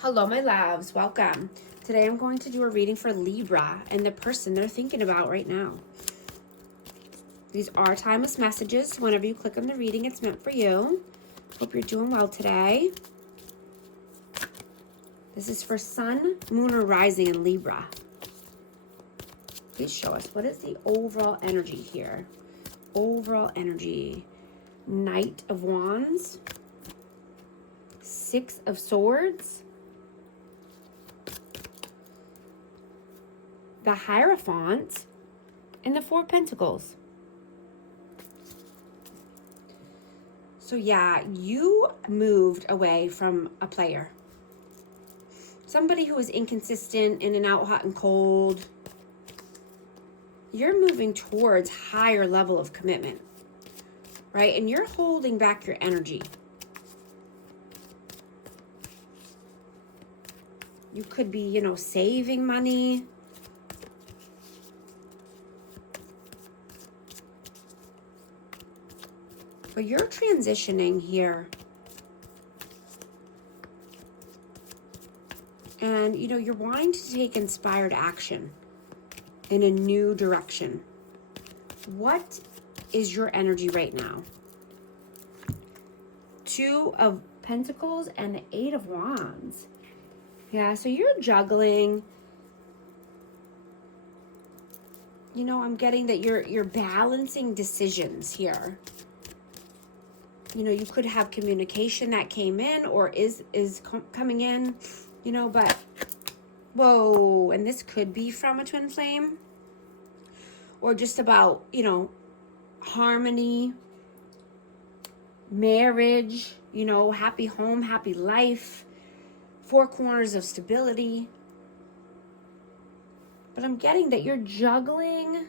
Hello, my loves. Welcome. Today I'm going to do a reading for Libra and the person they're thinking about right now. These are timeless messages. So whenever you click on the reading, it's meant for you. Hope you're doing well today. This is for Sun, Moon, or Rising in Libra. Please show us, what is the overall energy here? Overall energy. Knight of Wands. Six of Swords. The Hierophant, and the Four of Pentacles. So yeah, you moved away from a player. Somebody who was inconsistent, in and out, hot and cold. You're moving towards higher level of commitment, right? And you're holding back your energy. You could be, saving money. But you're transitioning here. And, you're wanting to take inspired action in a new direction. What is your energy right now? Two of Pentacles and the Eight of Wands. Yeah, so you're juggling. I'm getting that you're balancing decisions here. You could have communication that came in or is coming in, but whoa, and this could be from a twin flame or just about, harmony, marriage, happy home, happy life, four corners of stability. But I'm getting that you're juggling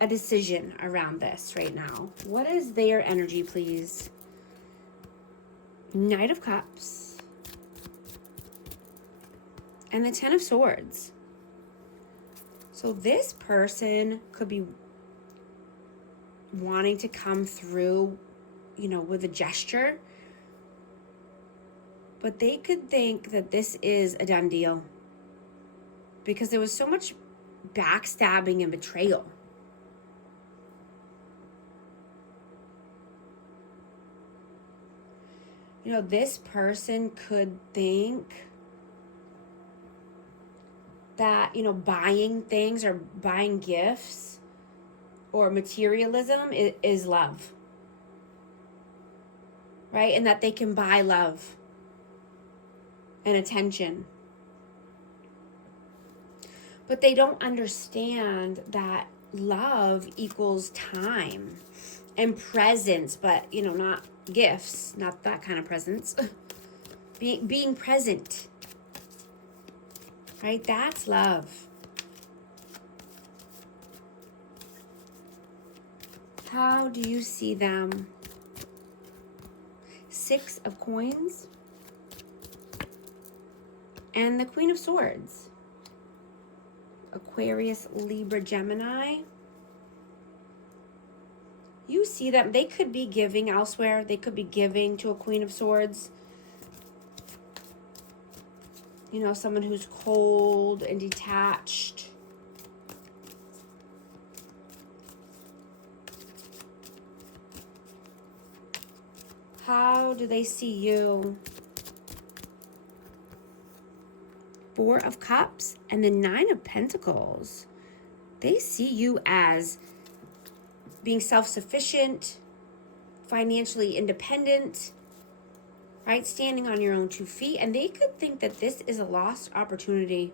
a decision around this right now. What is their energy, please? Knight of Cups and the Ten of Swords. So this person could be wanting to come through, with a gesture, but they could think that this is a done deal because there was so much backstabbing and betrayal. This person could think that, buying things or buying gifts or materialism is love, right? And that they can buy love and attention. But they don't understand that love equals time and presence, but, not gifts, not that kind of presence. Being present, right? That's love. How do you see them? Six of Coins and the Queen of Swords. Aquarius, Libra, Gemini. You see them. They could be giving elsewhere. They could be giving to a Queen of Swords. Someone who's cold and detached. How do they see you? Four of Cups and the Nine of Pentacles. They see you as being self-sufficient, financially independent, right? Standing on your own 2 feet. And they could think that this is a lost opportunity.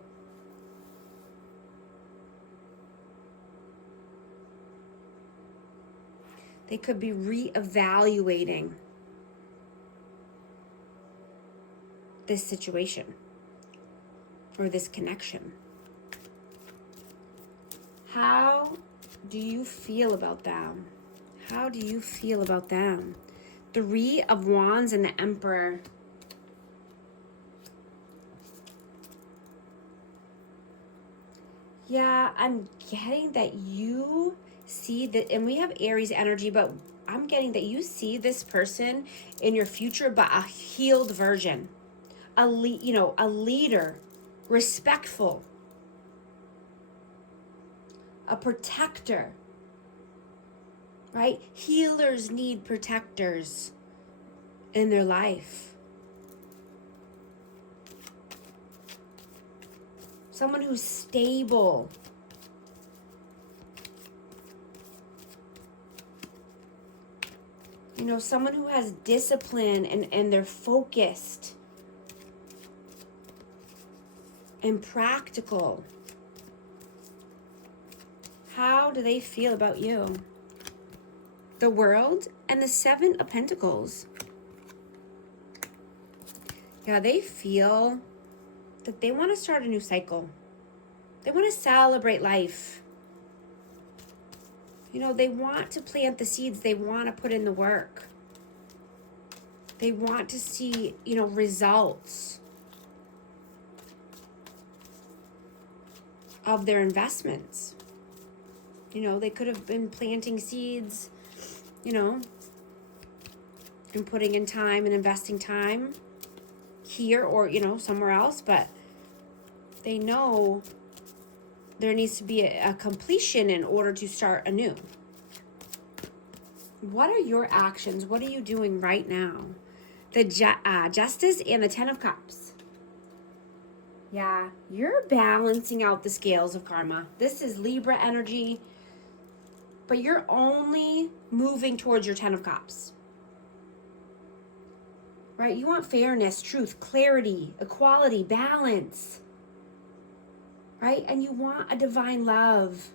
They could be reevaluating this situation or this connection. How do you feel about them? How do you feel about them? Three of Wands and the Emperor. Yeah, I'm getting that you see that, and we have Aries energy, but I'm getting that you see this person in your future, but a healed version, a leader, respectful, a protector, right? Healers need protectors in their life. Someone who's stable. Someone who has discipline and they're focused and practical. How do they feel about you? The World and the Seven of Pentacles. Yeah, they feel that they want to start a new cycle. They want to celebrate life. They want to plant the seeds. They want to put in the work. They want to see, results of their investments. They could have been planting seeds, and putting in time and investing time here or, somewhere else, but they know there needs to be a completion in order to start anew. What are your actions? What are you doing right now? The Justice and the Ten of Cups. Yeah, you're balancing out the scales of karma. This is Libra energy, but you're only moving towards your Ten of Cups. Right? You want fairness, truth, clarity, equality, balance. Right? And you want a divine love.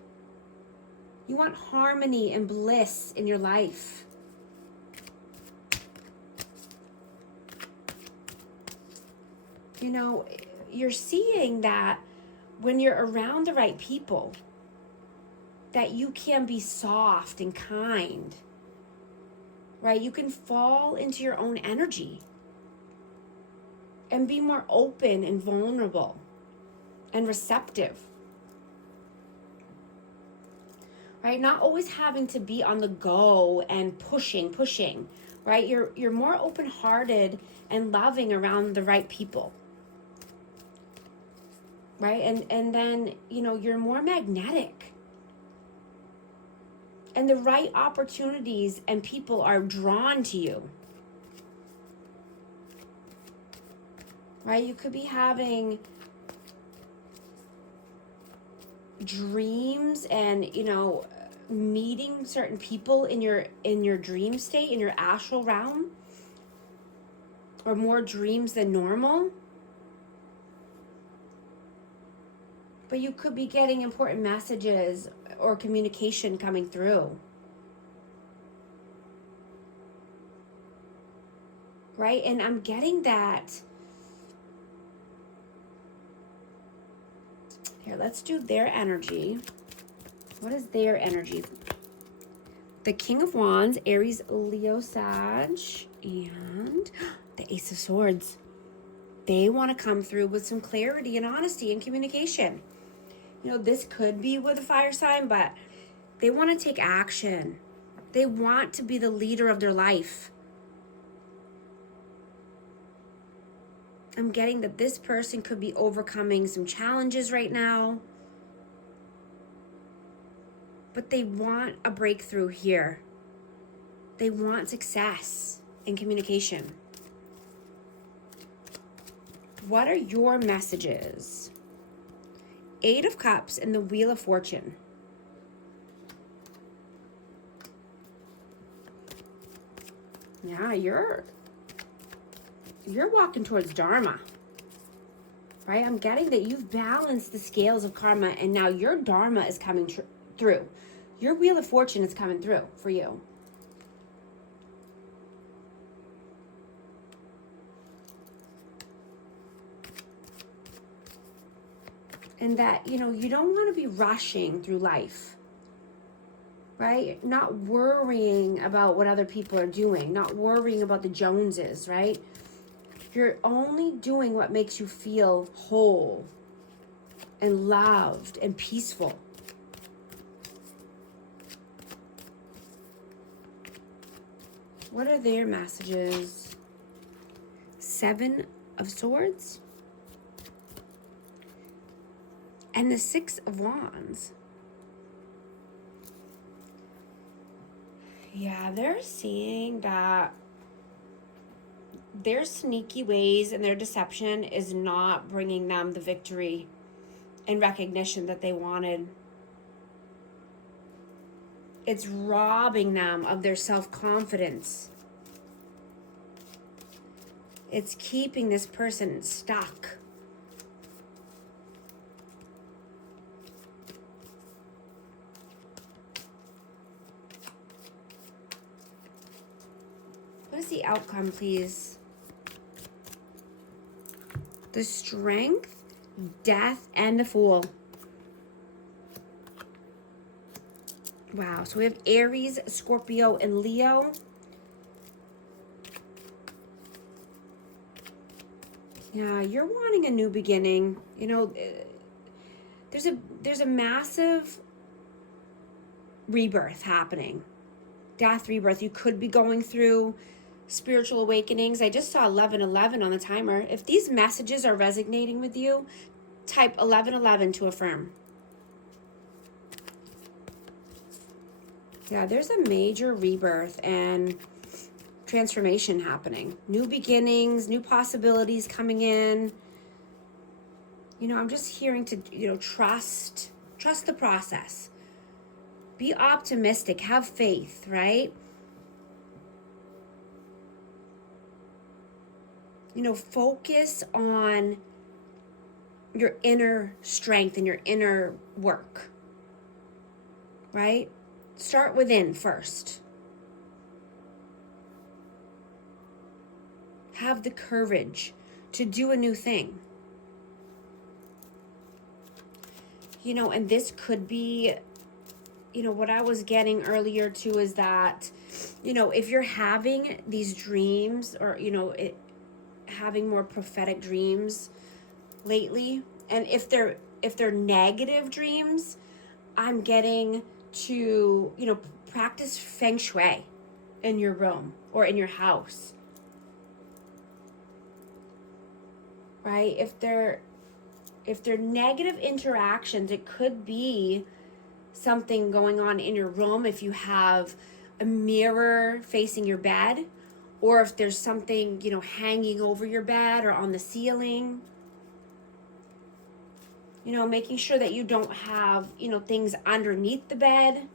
You want harmony and bliss in your life. You're seeing that when you're around the right people, that you can be soft and kind. Right? You can fall into your own energy and be more open and vulnerable and receptive. Right? Not always having to be on the go and pushing, right? You're more open-hearted and loving around the right people. Right? And then, you're more magnetic. And the right opportunities and people are drawn to you. Right? You could be having dreams and, meeting certain people in your dream state, in your astral realm, or more dreams than normal. But you could be getting important messages or communication coming through. Right? And I'm getting that. Here, let's do their energy. What is their energy? The King of Wands, Aries, Leo, Sag, and the Ace of Swords. They want to come through with some clarity and honesty and communication. This could be with a fire sign, but they want to take action. They want to be the leader of their life. I'm getting that this person could be overcoming some challenges right now. But they want a breakthrough here. They want success in communication. What are your messages? Eight of Cups and the Wheel of Fortune. Yeah, you're walking towards Dharma. Right? I'm getting that you've balanced the scales of karma and now your Dharma is coming through. Your Wheel of Fortune is coming through for you. And that, you don't want to be rushing through life. Right? Not worrying about what other people are doing. Not worrying about the Joneses, right? You're only doing what makes you feel whole and loved and peaceful. What are their messages? Seven of Swords and the Six of Wands. Yeah, they're seeing that their sneaky ways and their deception is not bringing them the victory and recognition that they wanted. It's robbing them of their self-confidence. It's keeping this person stuck. What is the outcome, please? The Strength, Death, and the Fool. Wow, so we have Aries, Scorpio, and Leo. Yeah, you're wanting a new beginning. You know, there's a massive rebirth happening. Death, rebirth. You could be going through spiritual awakenings. I just saw 1111 on the timer. If these messages are resonating with you, type 1111 to affirm. Yeah, there's a major rebirth and transformation happening. New beginnings, new possibilities coming in. You know, I'm just hearing to, you know, trust the process. Be optimistic, have faith, right? You know, focus on your inner strength and your inner work, right? Start within first. Have the courage to do a new thing. You know, and this could be, you know, what I was getting earlier too is that, you know, if you're having these dreams or, you know, having more prophetic dreams lately, and if they're negative dreams, I'm getting to, you know, practice feng shui in your room or in your house. Right? If they're negative interactions, it could be something going on in your room. If you have a mirror facing your bed, or if there's something, you know, hanging over your bed or on the ceiling. You know, making sure that you don't have, you know, things underneath the bed.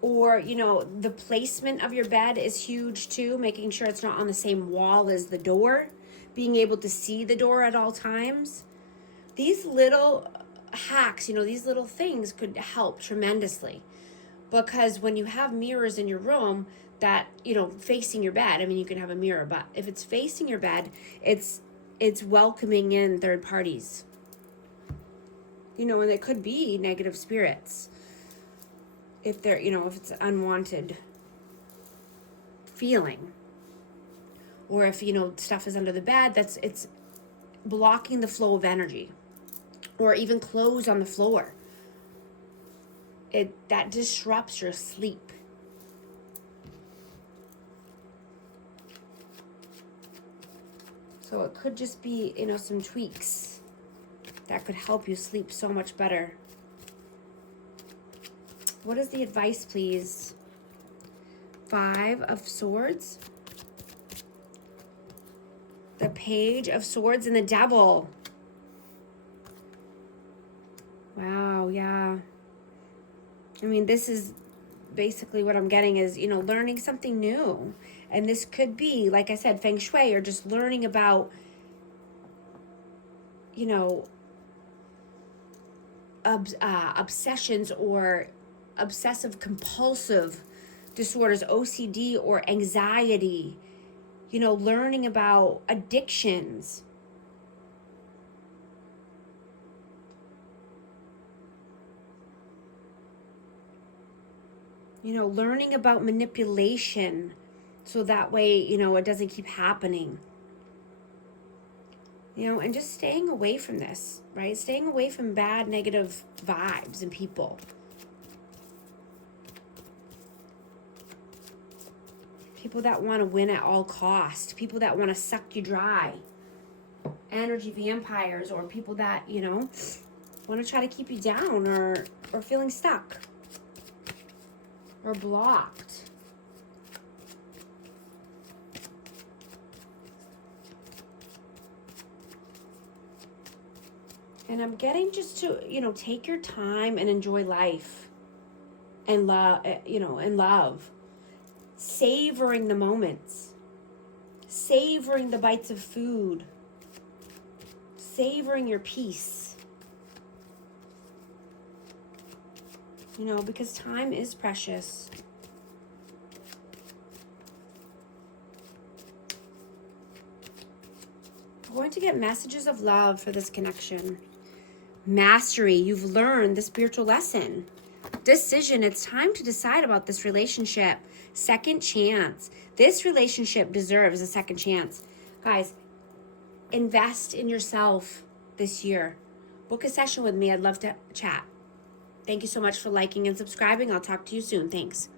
Or, you know, the placement of your bed is huge too, making sure it's not on the same wall as the door, being able to see the door at all times. These little hacks, you know, these little things could help tremendously, because when you have mirrors in your room that, you know, facing your bed, I mean, you can have a mirror, but if it's facing your bed, it's welcoming in third parties, you know, and it could be negative spirits. If they're, you know, if it's unwanted feeling, or if, you know, stuff is under the bed, it's blocking the flow of energy, or even clothes on the floor. That disrupts your sleep. So it could just be, you know, some tweaks that could help you sleep so much better. What is the advice, please? 5 of Swords, the Page of Swords, and the Devil. Wow, yeah. I mean, this is basically what I'm getting is, you know, learning something new. And this could be, like I said, feng shui, or just learning about, you know, obsessions or obsessive compulsive disorders, OCD, or anxiety, you know, learning about addictions. You know, learning about manipulation, so that way, you know, it doesn't keep happening. You know, and just staying away from this, right? Staying away from bad, negative vibes and people. People that want to win at all cost. People that want to suck you dry. Energy vampires, or people that, you know, want to try to keep you down or feeling stuck or blocked. And I'm getting just to, you know, take your time and enjoy life and love, you know, and love. Savoring the moments. Savoring the bites of food. Savoring your peace. You know, because time is precious. We're going to get messages of love for this connection. Mastery, you've learned the spiritual lesson. Decision, it's time to decide about this relationship. Second chance. This relationship deserves a second chance. Guys, invest in yourself this year. Book a session with me. I'd love to chat. Thank you so much for liking and subscribing. I'll talk to you soon. Thanks.